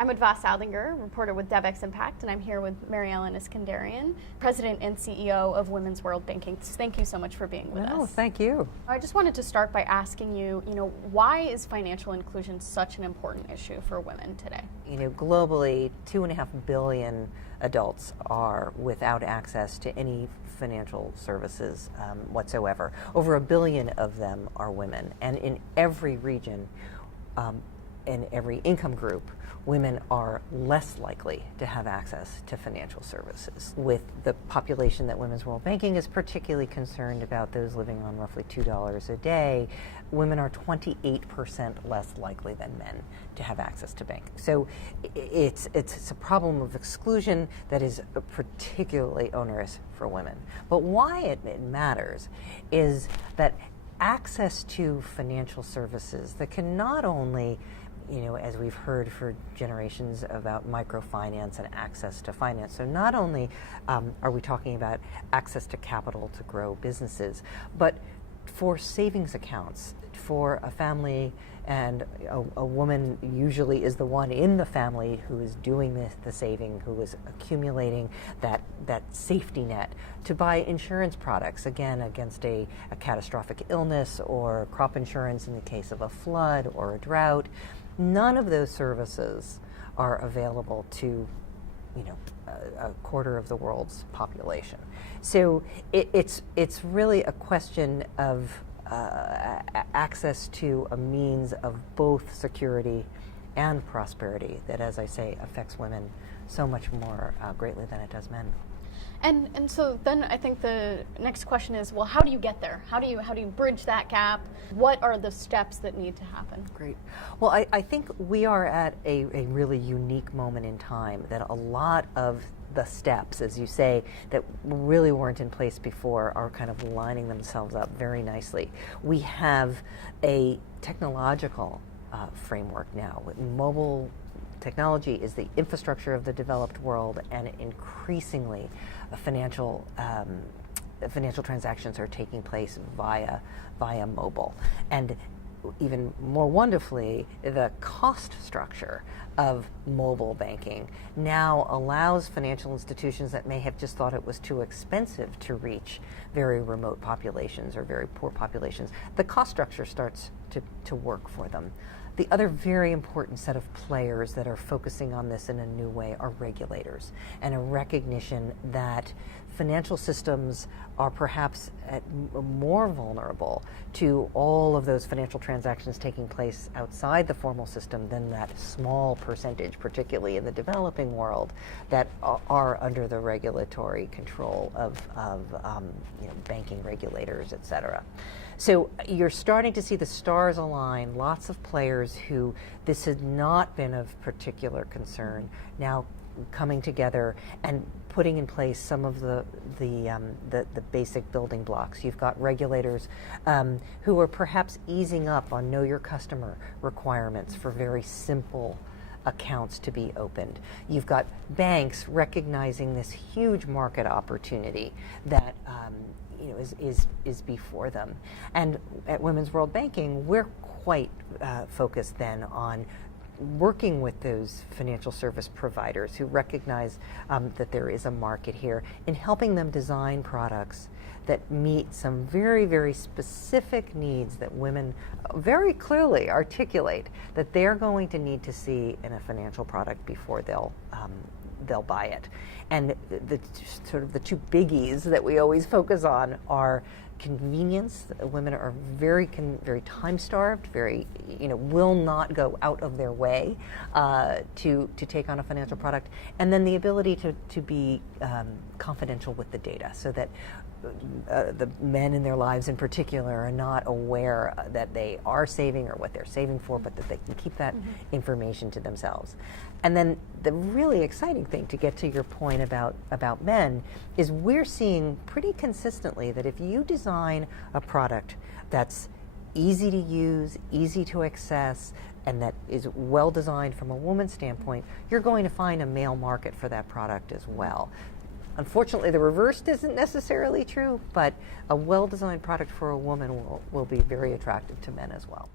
I'm Advas Aldinger, reporter with Devex Impact, and I'm here with Mary Ellen Iskanderian, President and CEO of Women's World Banking. Thank you so much for being with us. No, thank you. I just wanted to start by asking you, why is financial inclusion such an important issue for women today? Globally, 2.5 billion adults are without access to any financial services whatsoever. Over 1 billion of them are women, and in every region, in every income group, women are less likely to have access to financial services. With the population that Women's World Banking is particularly concerned about, those living on roughly $2 a day, women are 28% less likely than men to have access to banking. So it's a problem of exclusion that is particularly onerous for women. But why it matters is that access to financial services that can not only, as we've heard for generations about microfinance and access to finance. So not only are we talking about access to capital to grow businesses, but for savings accounts, for a family, and a woman usually is the one in the family who is doing the saving, who is accumulating that safety net to buy insurance products, again, against a catastrophic illness, or crop insurance in the case of a flood or a drought. None of those services are available to a quarter of the world's population. So it's really a question of access to a means of both security and prosperity that, as I say, affects women so much more greatly than it does men. And so then I think the next question is, well, how do you get there? How do you bridge that gap? What are the steps that need to happen? Great. Well, I think we are at a really unique moment in time that a lot of the steps, as you say, that really weren't in place before are kind of lining themselves up very nicely. We have a technological framework now. Mobile technology is the infrastructure of the developed world, and increasingly financial transactions are taking place via mobile. And even more wonderfully, the cost structure of mobile banking now allows financial institutions that may have just thought it was too expensive to reach very remote populations or very poor populations. The cost structure starts to work for them. The other very important set of players that are focusing on this in a new way are regulators, and a recognition that financial systems are perhaps more vulnerable to all of those financial transactions taking place outside the formal system than that small percentage, particularly in the developing world, that are under the regulatory control of banking regulators, et cetera. So you're starting to see the stars align, lots of players who this had not been of particular concern now coming together and putting in place some of the basic building blocks. You've got regulators who are perhaps easing up on know your customer requirements for very simple accounts to be opened. You've got banks recognizing this huge market opportunity that is before them. And at Women's World Banking, we're quite focused then on working with those financial service providers who recognize that there is a market here, in helping them design products that meet some very, very specific needs that women very clearly articulate that they're going to need to see in a financial product before they'll buy it. And the two biggies that we always focus on are convenience. Women are very time-starved, will not go out of their way to take on a financial product, and then the ability to be confidential with the data, so that the men in their lives in particular are not aware that they are saving or what they're saving for, but that they can keep that information to themselves. And then the really exciting thing, to get to your point about men, is we're seeing pretty consistently that if you design a product that's easy to use, easy to access, and that is well designed from a woman's standpoint, you're going to find a male market for that product as well. Unfortunately, the reverse isn't necessarily true, but a well-designed product for a woman will be very attractive to men as well.